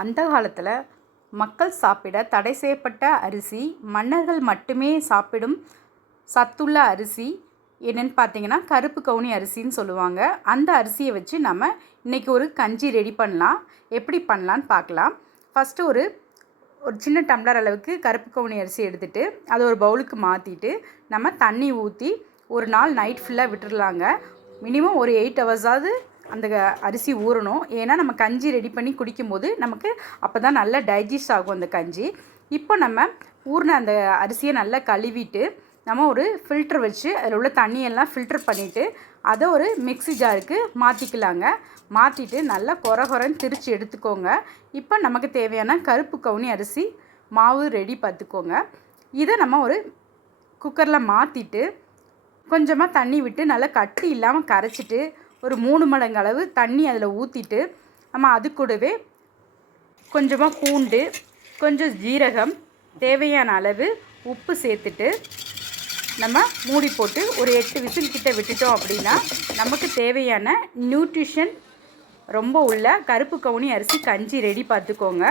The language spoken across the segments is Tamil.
அந்த காலத்தில் மக்கள் சாப்பிட தடை செய்யப்பட்ட அரிசி மன்னர்கள் மட்டுமே சாப்பிடும் சத்துள்ள அரிசி என்னென்னு பார்த்தீங்கன்னா கருப்பு கவுனி அரிசின்னு சொல்லுவாங்க. அந்த அரிசியை வச்சு நம்ம இன்றைக்கி ஒரு கஞ்சி ரெடி பண்ணலாம். எப்படி பண்ணலான்னு பார்க்கலாம் ஃபஸ்ட்டு ஒரு ஒரு சின்ன டம்ளர் அளவுக்கு கருப்பு கவுனி அரிசி எடுத்துகிட்டு அதை ஒரு பவுலுக்கு மாற்றிட்டு நம்ம தண்ணி ஊற்றி ஒரு நாள் நைட் ஃபுல்லாக விட்டுடலாங்க மினிமம் ஒரு எயிட் ஹவர்ஸாவது அந்த அரிசி ஊறணும். ஏன்னா நம்ம கஞ்சி ரெடி பண்ணி குடிக்கும்போது நமக்கு அப்போ தான் நல்லா டைஜஸ்ட் ஆகும் அந்த கஞ்சி. இப்போ நம்ம ஊறின அந்த அரிசியை நல்லா கழுவிட்டு நம்ம ஒரு ஃபில்டர் வச்சு அதில் உள்ள தண்ணியெல்லாம் ஃபில்டர் பண்ணிவிட்டு அதை ஒரு மிக்ஸி ஜாருக்கு மாற்றிக்கலாங்க மாற்றிட்டு நல்லா கொர கொரன்னு திரித்து எடுத்துக்கோங்க. இப்போ நமக்கு தேவையான கருப்பு கவுனி அரிசி மாவு ரெடி பார்த்துக்கோங்க. இதை நம்ம ஒரு குக்கரில் மாற்றிட்டு கொஞ்சமாக தண்ணி விட்டு நல்லா கட்டி இல்லாமல் கரைச்சிட்டு ஒரு மூணு மடங்கு அளவு தண்ணி அதில் ஊற்றிட்டு நம்ம அது கூடவே கொஞ்சமாக பூண்டு கொஞ்சம் ஜீரகம் தேவையான அளவு உப்பு சேர்த்துட்டு நம்ம மூடி போட்டு ஒரு எட்டு விசில் கிட்ட விட்டுட்டோம் அப்படின்னா நமக்கு தேவையான நியூட்ரிஷன் ரொம்ப உள்ள கருப்பு கவுனி அரிசி கஞ்சி ரெடி பார்த்துக்கோங்க.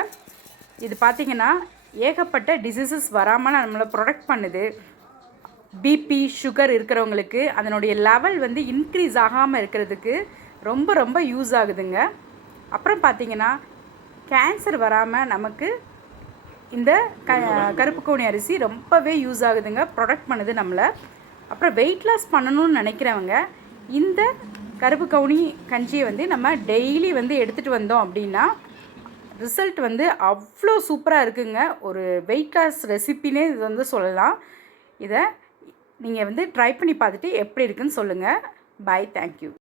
இது பார்த்திங்கன்னா ஏகப்பட்ட டிசீசஸ் வராமல் நம்மளை ப்ரொடெக்ட் பண்ணுது. பிபி சுகர் இருக்கிறவங்களுக்கு அதனுடைய லெவல் வந்து இன்க்ரீஸ் ஆகாமல் இருக்கிறதுக்கு ரொம்ப ரொம்ப யூஸ் ஆகுதுங்க. அப்புறம் பார்த்திங்கன்னா கேன்சர் வராமல் நமக்கு இந்த க கருப்பு கவுனி அரிசி ரொம்பவே யூஸ் ஆகுதுங்க. ப்ரொடக்ட் பண்ணுது நம்மளை. அப்புறம் வெயிட் லாஸ் பண்ணணும்னு நினைக்கிறவங்க இந்த கருப்பு கவுனி கஞ்சியை வந்து நம்ம டெய்லி வந்து எடுத்துகிட்டு வந்தோம் அப்படின்னா ரிசல்ட் வந்து அவ்வளோ சூப்பராக இருக்குங்க. ஒரு வெயிட் லாஸ் ரெசிப்பினே இது வந்து சொல்லலாம். இதை நீங்கள் வந்து ட்ரை பண்ணி பார்த்துட்டு எப்படி இருக்குன்னு சொல்லுங்கள் பாய் தேங்க்யூ